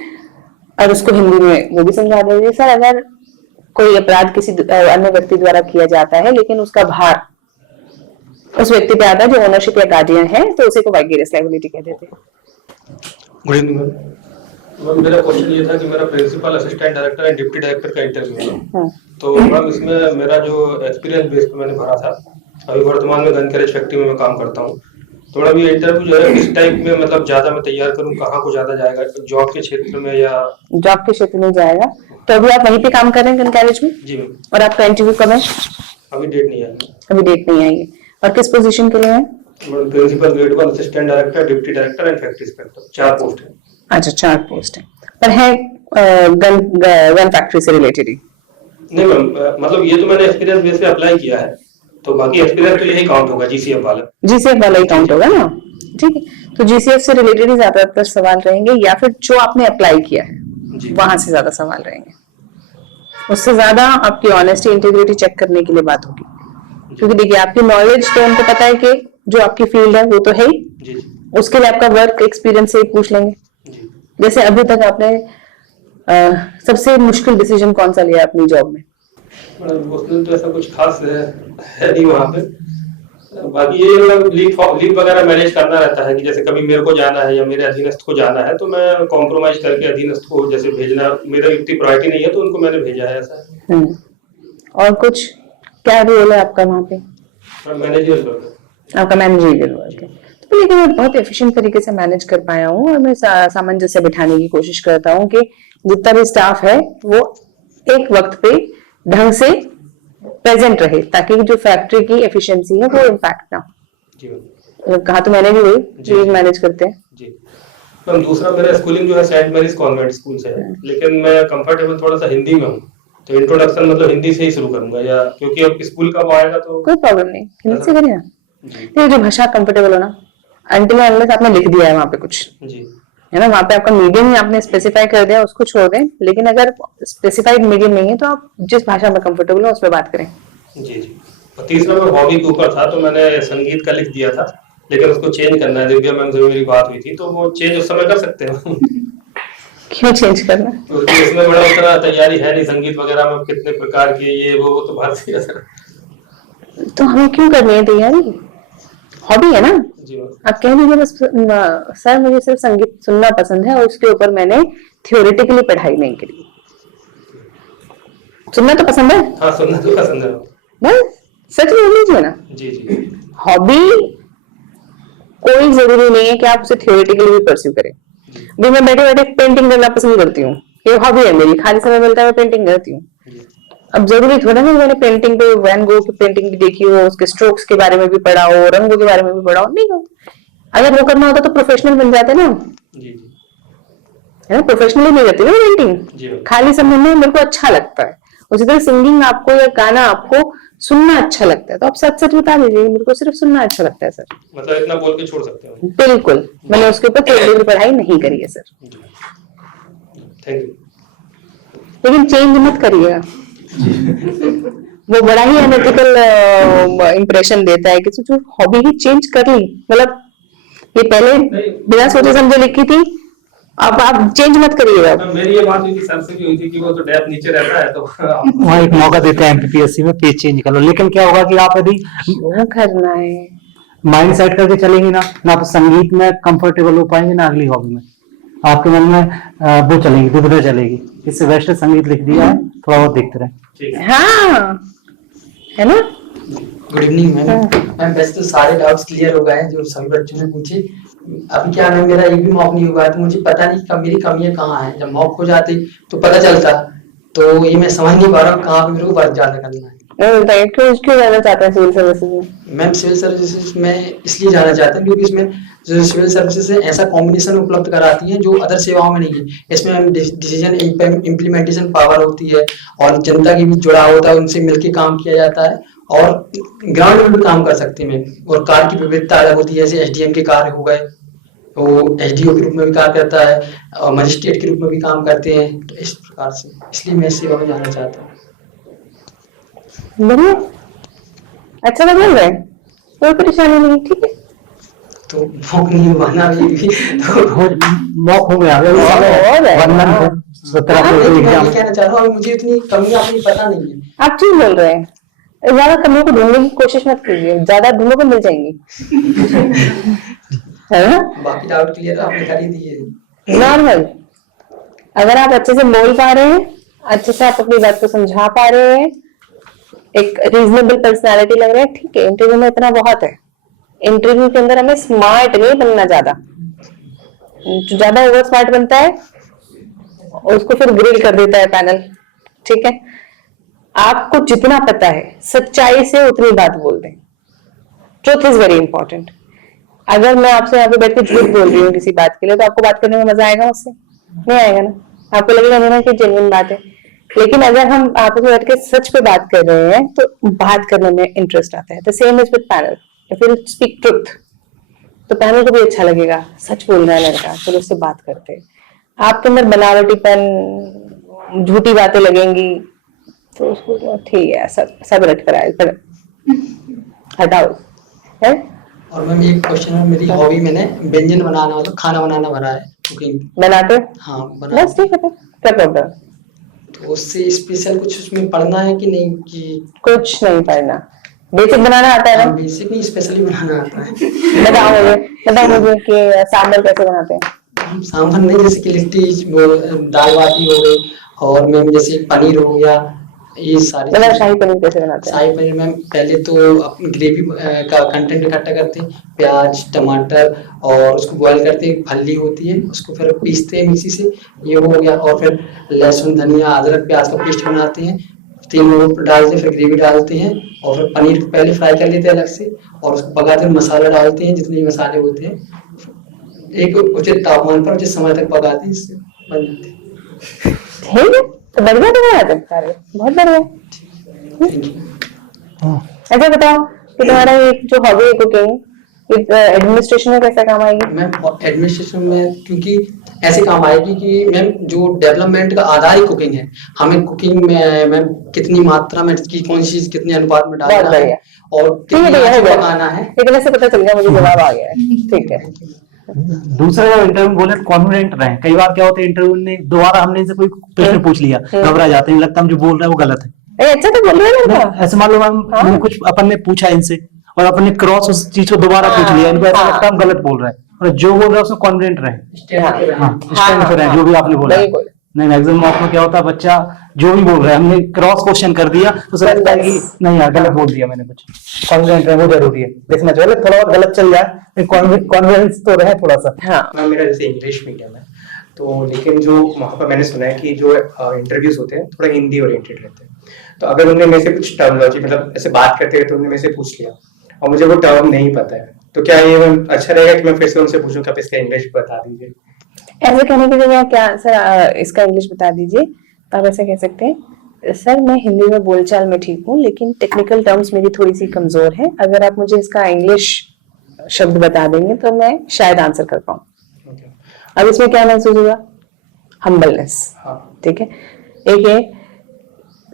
और उसको हिंदी में वो भी समझा दीजिए। सर अगर कोई अपराध किसी अन्य व्यक्ति द्वारा किया जाता है, लेकिन उसका भार उस व्यक्ति पे आता है जो ओनरशिप या गार्डियन है, तो उसी को वाइकेरियस लायबिलिटी कह देते हैं। Good evening ma'am. मेरा क्वेश्चन ये था कि मेरा principal, assistant director and deputy director का इंटरव्यू था। तो मैम इसमें मेरा जो एक्सपीरियंस बेस पे मैंने भरा था, अभी वर्तमान में गन कैरेज फैक्ट्री में मैं काम करता हूँ। तो मैडम ये इंटरव्यू जो है किस टाइप में मतलब ज्यादा मैं तैयार करूँ, कहाँ को ज्यादा जाएगा, जॉब के क्षेत्र में या? जॉब के क्षेत्र में जाएगा। तो अभी आप वहीं पे काम कर रहे हैं गन कैरेज में? जी मैम। और आपका इंटरव्यू कब है? अभी डेट नहीं है। अभी डेट नहीं आई है। और किस पोजीशन के लिए है? Principal grade 1, assistant director, deputy director and factory inspector, 4 post है। अच्छा, 4 पोस्ट है। पर है गन फैक्ट्री से रिलेटेड ही? नहीं मैम, मतलब ये तो मैंने एक्सपीरियंस बेस पे अप्लाई किया है, तो बाकी एक्सपीरियंस तो यही काउंट होगा, जीसीएफ वाला ही काउंट होगा ना? ठीक है। तो जीसीएफ से रिलेटेड ही ज्यादातर सवाल रहेंगे, या फिर जो आपने अप्लाई किया है वहां से ज्यादा सवाल रहेंगे। उससे ज्यादा आपकी ऑनेस्टी, इंटीग्रिटी चेक करने के लिए बात होगी, क्योंकि देखिए आपकी नॉलेज तो उनको पता है कि जो आपकी फील्ड है वो तो है ही, उसके लिए आपका वर्क एक्सपीरियंस से पूछ लेंगे। जैसे अभी तक आपने सबसे मुश्किल डिसीजन कौन सा लिया अपनी जॉब में? उसमें तो ऐसा कुछ खास है नहीं वहाँ पे, बाकी ये लीव वगैरह मैनेज करना रहता है कि जैसे कभी मेरे को जाना है या मेरे अधीनस्थ को जाना है तो मैं कॉम्प्रोमाइज करके अधीनस्थ को जैसे भेजना, मेरा इतनी प्रायोरिटी नहीं है तो उनको मैंने भेजा है ऐसा। और कुछ क्या रोल है आपका वहाँ पे? मैनेजर रोल, आपका मैनेजरियल वर्क है। तो लेकिन मैं बहुत एफिशिएंट तरीके से मैनेज कर पाया हूँ और मैं सामंजस्य बिठाने की कोशिश करता हूँ कि जितना भी स्टाफ है वो एक वक्त पे ढंग से प्रेजेंट रहे ताकि जो फैक्ट्री की एफिशिएंसी है वो इम्पैक्ट ना हो। कहा तो मैंने भी वही चीज मैनेज करते हैं जी। मैम दूसरा मेरा स्कूलिंग जो है सेंट मैरीज कॉन्वेंट स्कूल से है, लेकिन मैं कंफर्टेबल थोड़ा सा हिंदी में हूँ, तो इंट्रोडक्शन मतलब हिंदी से ही शुरू करूंगा या क्योंकि अब स्कूल कब आएगा तो कोई प्रॉब्लम नहीं, हिंदी से करिए ना। जो भाषा कंफर्टेबल हो ना, अंटिल अनलेस आपने लिख दिया है वहाँ पे कुछ जी है ना, वहाँ पे आपका मीडियम ही आपने स्पेसिफाई कर दिया, उसको छोड़ दें। लेकिन अगर स्पेसिफाइड मीडियम नहीं है तो आप जिस भाषा में कंफर्टेबल हो उस पर बात करें। जी जी। और तीसरा मैं हॉबी के ऊपर था तो मैंने संगीत का लिख दिया था, लेकिन उसको चेंज करना है। दिव्या मैम से मेरी बात हुई थी तो वो चेंज उस समय कर सकते हैं। क्यों चेंज करना? क्योंकि इसमें बड़ा उतना तैयारी है नहीं, संगीत वगैरह में कितने प्रकार की ये वो तो भारतीय तो हमें क्यों करनी है तैयारी? हॉबी है ना। जी आप कह दीजिए बस सर मुझे सिर्फ संगीत सुनना पसंद है और उसके ऊपर मैंने थियोरेटिकली पढ़ाई नहीं करी। सुनना तो पसंद है? हाँ सुनना तो पसंद है। बस सच बोल लीजिए ना। जी जी। हॉबी कोई जरूरी नहीं है कि आप उसे थियोरेटिकली भी परस्यू करें। भी मैं बैठे बैठे पेंटिंग करना पसंद करती हूँ, ये हॉबी है मेरी, खाली समय मिलता है मैं पेंटिंग करती हूँ। अब जरूरी थोड़ा ना मैंने पेंटिंग पे वैन गो की पेंटिंग देखी हो, उसके स्ट्रोक्स के बारे में भी पढ़ा हो, रंगों के बारे में भी पढ़ा हो, नहीं हो। अगर वो करना होता तो प्रोफेशनल बन जाते ना। जी जी। है ना, प्रोफेशनली नहीं करती ना पेंटिंग, खाली समय में मेरे को अच्छा लगता है। उसी तरह सिंगिंग आपको या गाना आपको सुनना अच्छा लगता है तो आप सच सच बता दीजिए मेरे को सिर्फ सुनना अच्छा लगता है सर। मतलब इतना बोल के छोड़ सकते हो? बिल्कुल, मैंने उसके ऊपर थियोरेटिकल पढ़ाई नहीं करी है सर। Thank you. लेकिन चेंज मत करिएगा। वो बड़ा ही अनएथिकल इंप्रेशन देता है कि जो हॉबी ही चेंज कर ली, मतलब ये पहले बिना सोचे समझे लिखी थी, अब आप चेंज मत करिएगा। मेरी ये बात हुई थी सर से भी हुई थी कि वो तो डेप्थ नीचे रहता है तो वहाँ एक मौका देते हैं एमपीपीएससी में, पेज चेंज कर लो। लेकिन क्या होगा कि आप यदि क्यों करना है, माइंड सेट करके चलेंगे ना तो संगीत में कंफर्टेबल हो पाएंगे ना अगली हॉबी में आपके मन में वो चलेगी, दुविधा चलेगी। इससे बेस्ट संगीत लिख दिया है, थोड़ा बहुत देखते रहे। हाँ है ना। Good evening ma'am. मैम वैसे तो सारे डाउट्स क्लियर हो गए हैं जो सभी बच्चों ने पूछे। अभी क्या मैम मेरा एक भी मॉक नहीं हुआ है तो मुझे पता नहीं कब मेरी कमियां कहाँ हैं। जब मॉक हो जाती तो पता चलता, तो ये मैं समझ नहीं पा रहा हूँ कहाँ पे मेरे को वर्क ज्यादा करना है। क्यों जाना चाहते हैं सिविल सर्विसेज में? मैम सिविल सर्विसेज में इसलिए जाना चाहते हैं क्योंकि इसमें जो सिविल सर्विसेज है ऐसा कॉम्बिनेशन उपलब्ध कराती है जो अदर सेवाओं में नहीं है। इसमें हम डिसीजन इम्प्लीमेंटेशन पावर होती है और जनता की भी जुड़ाव होता है, उनसे मिलकर काम किया जाता है और ग्राउंड में भी काम कर सकते हैं। और कार्य की विविधता अलग होती है, जैसे एसडीएम के कार्य हो गए, वो एसडीओ के रूप में भी कार्य करता है और मजिस्ट्रेट के रूप में भी काम करते हैं। तो इस प्रकार से इसलिए मैं सेवा में जाना चाहता हूँ। बढ़िया, अच्छा लग रहा है, कोई परेशानी नहीं, ठीक है। तो मॉक नहीं हुआ भी तो मॉक हो गया मैं कहना चाह रहा हूँ मुझे इतनी कमियां अपनी पता नहीं है। आप ठीक बोल रहे हैं, ज्यादा कमियों को ढूंढने की कोशिश मत कीजिए, ज्यादा ढूंढो को मिल जाएंगी। है ना, बाकी डाउट क्लियर आपने कर ही दिए। नॉर्मल, अगर आप अच्छे से बोल पा रहे हैं, अच्छे से आप अपनी बात को समझा पा रहे हैं, एक रीजनेबल पर्सनालिटी लग रहा है, ठीक है। इंटरव्यू में इतना बहुत है। इंटरव्यू के अंदर हमें स्मार्ट नहीं बनना, जो ज्यादा ओवर स्मार्ट बनता है उसको फिर ग्रिल कर देता है पैनल, ठीक है। आपको जितना पता है सच्चाई से उतनी बात बोल दें। Truth is very important. अगर मैं आपसे यहाँ पे बैठ के झूठ बोल रही हूँ किसी बात के लिए तो आपको बात करने में मजा आएगा? मुझसे नहीं आएगा ना, आपको लगेगा नहीं ना कि जेन्युइन बात है। लेकिन अगर हम आपस में बैठ के सच पे बात कर रहे हैं तो बात करने में इंटरेस्ट आता है। The same is with panel, if you speak truth तो पैनल को भी अच्छा लगेगा, सच बोल रहा है लड़का, चलो उससे बात करते हैं। आपके अंदर बनावटीपन, झूठी बातें लगेंगी तो उसको ठीक है, सब रट कर आए, हटाओ है। और मैम एक क्वेश्चन है, मेरी हॉबी मैंने व्यंजन बनाना मतलब खाना बनाना भरा है, कुकिंग बनाते। हाँ बना, बस ठीक है, क्या प्रॉब्लम? तो उससे स्पेशल कुछ उसमें पढ़ना है कि नहीं? कि कुछ नहीं पढ़ना, बेसिक बनाना आता है ना? बेसिक नहीं, स्पेशली बनाना आता है। बताओ मुझे कि सांभर कैसे बनाते हैं? सांभर नहीं, जैसे कि लिट्टी, वो दाल बाटी हो गई, और मैम जैसे पनीर हो गया, ये सारी मतलब शाही पनीर कैसे बनाते हैं? शाही पनीर मैम पहले तो अपनी ग्रेवी का कंटेंट इकट्ठा करते हैं, प्याज टमाटर, और उसको बॉईल करते हैं, फली होती है उसको फिर पीसते हैं मिक्सी से, ये हो गया। और फिर लहसुन धनिया अदरक प्याज का पेस्ट बनाते हैं, तीनों डालते हैं, फिर ग्रेवी डालते हैं, और फिर पनीर को पहले फ्राई कर लेते हैं अलग से, और उसको पकाते हैं, मसाला डालते हैं जितने मसाले होते हैं, एक उचित तापमान पर उचित समय तक पकाते हैं, इससे बन जाते हैं। ठीक है, तो बढ़िया बनाते हैं सारे, बहुत बढ़िया। अच्छा बताओ कि तुम्हारा ये जो हॉबी है कुकिंग, एडमिनिस्ट्रेशन में कैसा काम आएगी? मैम एडमिनिस्ट्रेशन में क्योंकि ऐसे काम आएगी कि मैम जो डेवलपमेंट का आधार ही कुकिंग है, हमें कुकिंग में मैम कितनी मात्रा में की कौन सी चीज कितने अनुपात में डालना है और कितनी पकाना है, लेकिन ऐसे पता चल गया, मुझे जवाब आ गया है। ठीक है। दूसरा इंटरव्यू बोले कॉन्फिडेंट रहे। कई बार क्या होता है इंटरव्यू में दोबारा हमने इनसे कोई प्रश्न पूछ लिया, घबरा जाते हैं, लगता है हम जो बोल रहे हैं वो गलत है। अच्छा तो बोल रहे हैं, ऐसे मान लो हमने कुछ अपन ने पूछा इनसे और अपन ने क्रॉस उस चीज को दोबारा पूछ लिया, इनको ऐसा लगता है हम गलत बोल रहे हैं, और जो बोल रहे हैं उसमें कॉन्फिडेंट रहे। हाँ, स्टैंड पे रहे, जो भी आपने बोला। नहीं, मैक्सिमम मौके में क्या होता है, बच्चा जो भी बोल रहा है हमने क्रॉस क्वेश्चन कर दिया तो उसे लगता है कि नहीं यार गलत बोल दिया मैंने कुछ। कॉन्फिडेंट रहे, वो जरूरी है। देखना चाहिए थोड़ा बहुत गलत चल जाए, कॉन्फिडेंस तो रहे थोड़ा सा। हाँ, मेरा जैसे इंग्लिश मीडियम है तो, लेकिन जो वहाँ पर मैंने सुना है कि जो इंटरव्यूज होते हैं थोड़ा हिंदी ओरिएंटेड रहते हैं, तो अगर उन्होंने मेरे से कुछ टर्मिनोलॉजी मतलब ऐसे बात करते हैं तो उन्होंने मेरे से पूछ लिया और मुझे वो टर्म नहीं पता है, तो क्या ये अच्छा रहेगा कि मैं फिर से उनसे पूछूं कि आप इसका इंग्लिश बता दीजिए? ऐसे कहने की जगह क्या सर इसका इंग्लिश बता दीजिए, तो आप ऐसे कह सकते हैं सर मैं हिंदी में बोलचाल में ठीक हूँ लेकिन टेक्निकल टर्म्स मेरी थोड़ी सी कमजोर है, अगर आप मुझे इसका इंग्लिश शब्द बता देंगे तो मैं शायद आंसर कर पाऊँ। अब इसमें क्या महसूस होगा? हम्बलनेस। ठीक है, एक है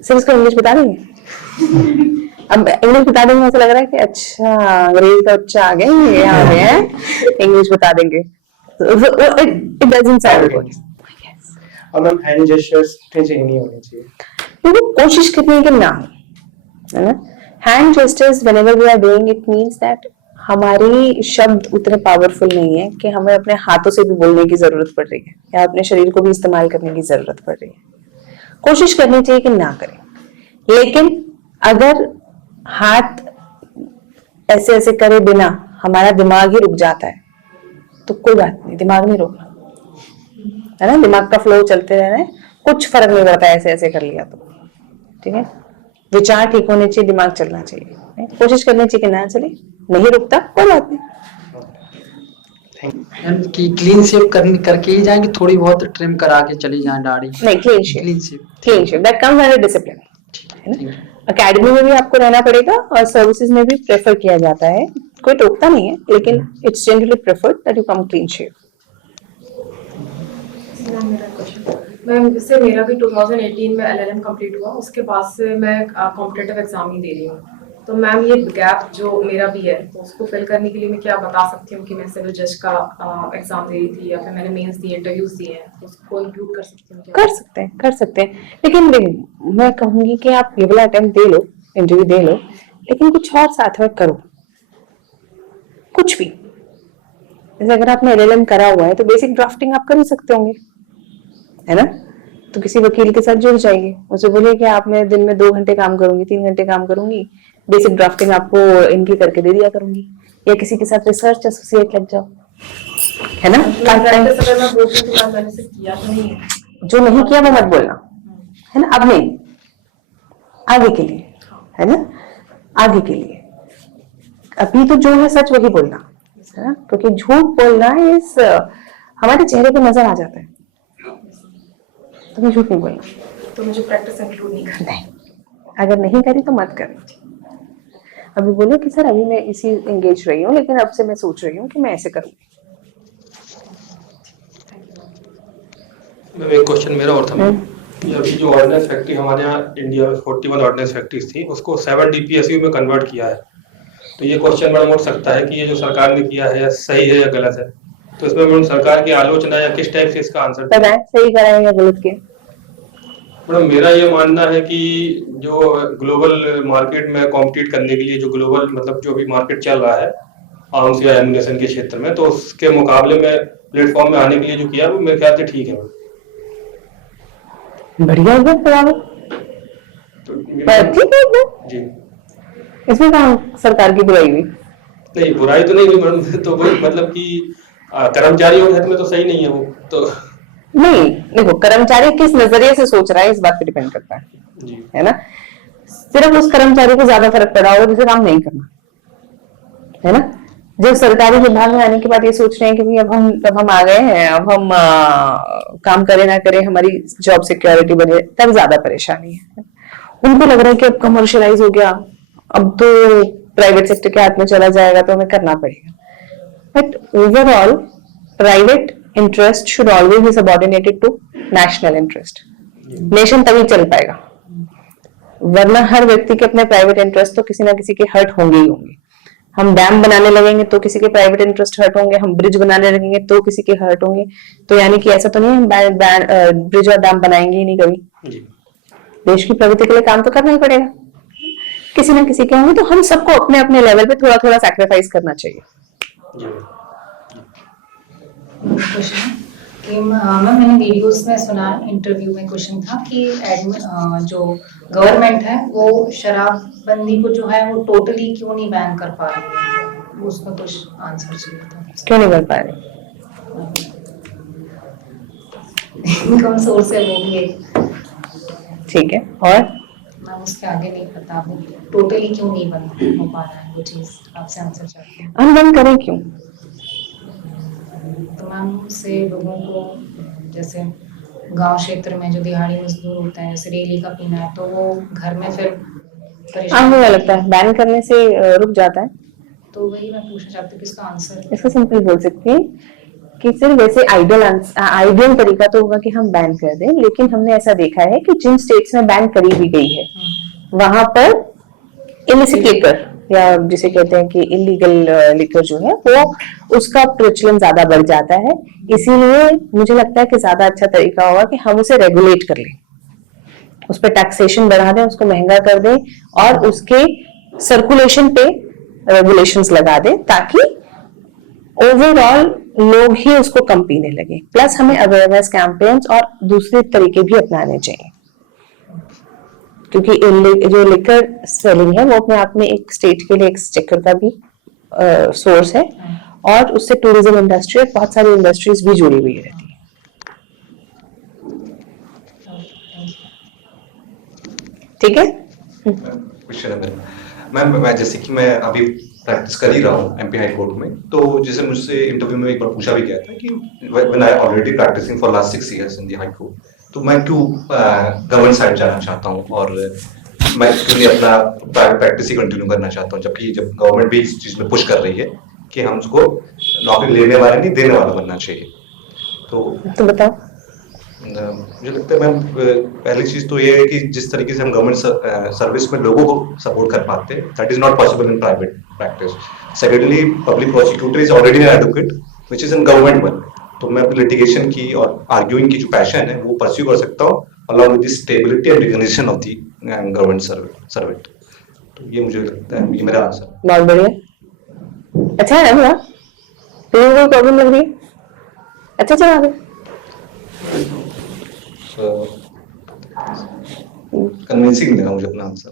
सर इसको इंग्लिश बता देंगे। अब इंग्लिश बता देंगे ऐसा लग रहा है कि अच्छा अंग्रेजी का उच्चा आ गए यहाँ पे इंग्लिश बता देंगे, it doesn't sound good. और मैम हैंड जेस्चर्स नहीं होने चाहिए, क्योंकि कोशिश करनी है कि ना हो, है ना। Hand gestures whenever we are doing it means that हमारी शब्द उतने पावरफुल नहीं है कि हमें अपने हाथों से भी बोलने की जरूरत पड़ रही है या अपने शरीर को भी इस्तेमाल करने की जरूरत पड़ रही है। कोशिश करनी चाहिए कि ना करें, लेकिन अगर हाथ ऐसे ऐसे करे बिना हमारा दिमाग ही रुक जाता है तो कोई बात नहीं, दिमाग नहीं रोकना, है ना। दिमाग का फ्लो चलते रहना है, कुछ फर्क नहीं पड़ता ऐसे ऐसे कर लिया तो। ठीक है, विचार ठीक होने चाहिए, दिमाग चलना चाहिए, कोशिश करनी चाहिए कि ना चले, नहीं रुकता कोई बात नहीं। कि क्लीन शेव करके ही जाएंगे, थोड़ी बहुत ट्रिम करा के चली जाए दाढ़ी? नहीं, clean shave that comes under discipline, है ना। अकेडमी में भी आपको रहना पड़ेगा और सर्विसेज में भी प्रेफर किया जाता है, कोई टोकता नहीं है, लेकिन it's generally preferred that you come clean shave. Ma'am जैसे मेरा भी 2018 में LLM कंप्लीट हुआ, उसके बाद से मैं कॉम्पिटिटिव एग्जाम ही दे रही हूँ, तो मैम ये गैप जो मेरा भी है तो उसको फिल करने के लिए मैं क्या बता सकती हूँ कि मैं सिविल जज का एग्जाम दे रही थी या फिर मैंने मेंस दिए, इंटरव्यूज दिए हैं, तो उसको इंक्लूड कर सकती हूँ? कर सकते हैं, लेकिन मैं कहूंगी कि आप ये वाला अटेम्प्ट दे लो, इंटरव्यू दे लो, लेकिन कुछ और साथ में करो, कुछ भी। जैसे अगर आपने LLM करा हुआ है तो बेसिक ड्राफ्टिंग आप कर ही सकते होंगे, है ना। तो किसी वकील के साथ जुड़ जाइए, उसे बोलिए कि आप मैं दिन में 2 घंटे काम करूंगी, 3 घंटे काम करूंगी, बेसिक ड्राफ्टिंग आपको इनकी करके दे दिया करूंगी, या किसी के साथ रिसर्च एसोसिएट लग जाओ, है ना। जो नहीं किया वो मत बोलना, है ना। अब नहीं, आगे के लिए, है ना, आगे के लिए। अभी तो जो है सच वही बोलना, है ना, क्योंकि झूठ बोलना इस हमारे चेहरे पे नजर आ जाता है, तो मैं झूठ नहीं बोलना। तो मुझे प्रैक्टिस इंक्लूड नहीं करना है? अगर नहीं करी तो मत करना। अभी बोलो कि सर अभी मैं इसी एंगेज रही हूँ, लेकिन अब से मैं सोच रही हूँ कि मैं ऐसे करूँगी। एक क्वेश्चन मेरा और था, अभी जो ऑर्डिनेंस फैक्ट्री हमारे यहाँ इंडिया में 41 ऑर्डिनेंस फैक्ट्रीज थी, उसको 7 DPSU में कन्वर्ट किया है, तो ये क्वेश्चन बड़ा उठ सकता है कि ये जो सरकार ने किया है सही है या गलत है, तो इसमें सरकार की आलोचना या किस टाइप से इसका आंसर पता है सही कराया या गलत किया? मैडम मेरा ये मानना है कि जो ग्लोबल मार्केट में कॉम्पिटिट करने के लिए जो ग्लोबल मतलब जो भी मार्केट चल रहा है आर्म्स या एमुनेशन के क्षेत्र में, तो उसके मुकाबले में प्लेटफॉर्म में आने के लिए जो किया वो मेरे ख्याल से ठीक है। बढ़िया है बराबर, ठीक है जी। इसमें कहाँ सरकार की बुराई हुई? नहीं बुराई तो नहीं हुई मैडम, तो वही मतलब कि कर्मचारियों के हित में तो सही नहीं है वो तो। नहीं देखो, कर्मचारी किस नजरिए से सोच रहा है इस बात पे डिपेंड करता है जी। है ना। सिर्फ उस कर्मचारी को ज्यादा फर्क पड़ा होगा जिसे काम नहीं करना, है ना। जब सरकारी विभाग में आने के बाद ये सोच रहे हैं कि भाई अब हम आ गए हैं, अब हम काम करे ना करे हमारी जॉब सिक्योरिटी बने, तब ज्यादा परेशानी है। उनको लग रहा है कि अब कमर्शियलाइज हो गया, अब तो प्राइवेट सेक्टर के हाथ में चला जाएगा तो हमें करना पड़ेगा। But overall private interest should always be subordinated to national interest. Nation तभी चल पाएगा, वरना हर व्यक्ति के अपने प्राइवेट इंटरेस्ट तो किसी ना किसी के हर्ट होंगे ही होंगे। हम डैम बनाने लगेंगे तो किसी के प्राइवेट इंटरेस्ट हर्ट होंगे, हम ब्रिज बनाने लगेंगे तो किसी के हर्ट होंगे। तो यानी कि ऐसा तो नहीं हम ब्रिज और डैम बनाएंगे ही नहीं कभी। देश की प्रगति के लिए काम तो करना ही पड़ेगा, किसी ना किसी के होंगे। तो हम सबको अपने अपने लेवल पे थोड़ा थोड़ा सैक्रिफाइस करना चाहिए। क्वेश्चन कि मैम मैंने वीडियोस में सुना, इंटरव्यू में क्वेश्चन था कि जो गवर्नमेंट है वो शराबबंदी को जो है वो टोटली क्यों नहीं बैन कर पा रही है, उसका कुछ आंसर चाहिए था। क्यों नहीं कर पा रहे? इनकम सोर्स है वो भी एक, ठीक है, और मैम उसके आगे नहीं पता वो टोटली क्यों नहीं बंद हो पा रहा है, वो चीज आपसे आंसर चाहती हूँ। हम बंद करें क्यों? तो मैम से लोगों को जैसे गांव क्षेत्र में जो दिहाड़ी मजदूर होते हैं, जैसे डेली का पीना है तो वो घर में फिर परेशान होने लगता है, बैन करने से रुक जाता है। तो वही मैं पूछना चाहती हूँ कि इसका आंसर। इसका सिंपल बोल सकती है कि सिर्फ वैसे आइडियल तरीका तो होगा कि हम बैन कर दें, लेकिन हमने ऐसा देखा है कि जिन स्टेट्स में बैन करी भी गई है वहां पर इलिसिट लिकर या जिसे कहते हैं कि इलीगल लिकर जो है वो उसका प्रचलन ज्यादा बढ़ जाता है। इसीलिए मुझे लगता है कि ज्यादा अच्छा तरीका होगा कि हम उसे रेगुलेट कर लें, उस पर टैक्सेशन बढ़ा दें, उसको महंगा कर दें और उसके सर्कुलेशन पे रेगुलेशंस लगा दें, ताकि ओवरऑल लोग ही उसको कम पीने लगे। प्लस हमें अवेयरनेस कैंपेन्स और दूसरे तरीके भी अपनाने चाहिए, क्योंकि जो लिकर सेलिंग है वो अपने आप में एक स्टेट के लिए एक्सचेकर का भी सोर्स है और उससे टूरिज्म इंडस्ट्री और बहुत सारी इंडस्ट्रीज भी जुड़ी हुई रहती है। ठीक है। क्वेश्चन है मेरा मैम, मैं जैसे कि मैं अभी प्रैक्टिस कर ही रहा हूँ एमपी हाई कोर्ट में, तो जैसे मुझसे इंटरव्यू में एक बार पूछा भी गया था कि when I already practising for last 6 years in the high court, तो मैं क्यों गवर्नमेंट साइड जाना चाहता हूँ और मैं क्यों नहीं अपना प्राइवेट प्रैक्टिस ही कंटिन्यू करना चाहता हूँ, जबकि जब गवर्नमेंट भी इस चीज में पुश कर रही है कि हम उसको नौकरी लेने वाला नहीं देने वाला बनना चाहिए। तो बताओ। मुझे लगता है मैम, पहली चीज तो ये है कि जिस तरीके से हम गवर्नमेंट सर्विस में लोगों को सपोर्ट कर पाते हैं, that is not possible in private practice. Secondly, public prosecutor is already an advocate which is in government one, तो मैं अपनी लिटिगेशन की और आर्ग्यूइंग की जो पैशन है वो परस्यू कर सकता हूँ along with the stability and recognition of the government servant. तो ये मुझे लगता है, ये मेरा आंसर। बहुत बढ़िया, अच्छा है ना? तो कोई प्रॉब्लम लग रही है? अच्छा चला आगे। कन्विंसिंग लगा मुझे अपना आंसर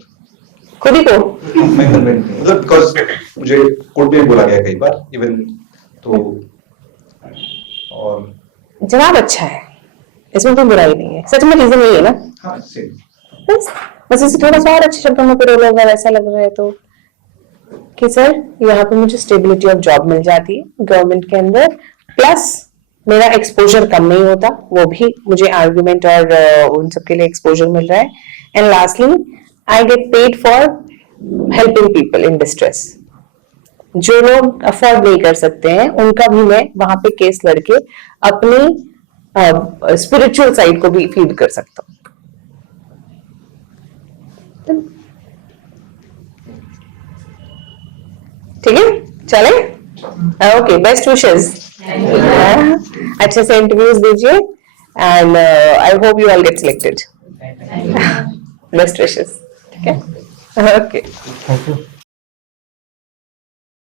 खुद ही को। मैं कन्विंस मतलब बिकॉज मुझे कोर्ट में बोला गया कई बार इवन, तो और जवाब अच्छा है, इसमें कोई बुराई नहीं है, सच में रीजन यही है ना। हाँ बस इसे थोड़ा सा और अच्छे शब्दों में पिरोगा अगर ऐसा लग रहा है तो, कि सर यहाँ पे मुझे स्टेबिलिटी ऑफ जॉब मिल जाती है गवर्नमेंट के अंदर, प्लस मेरा एक्सपोजर कम नहीं होता, वो भी मुझे आर्गुमेंट और उन सब के लिए एक्सपोजर मिल रहा है। And lastly, I get paid for helping people in distress. जो लोग अफोर्ड नहीं कर सकते हैं उनका भी मैं वहां पे केस लड़के अपनी स्पिरिचुअल साइड को भी फीड कर सकता हूँ। ठीक है, चले। Okay, best wishes. अच्छे से इंटरव्यूज दीजिए and I hope you all get selected. Best wishes. ठीक है, ओके। Thank you.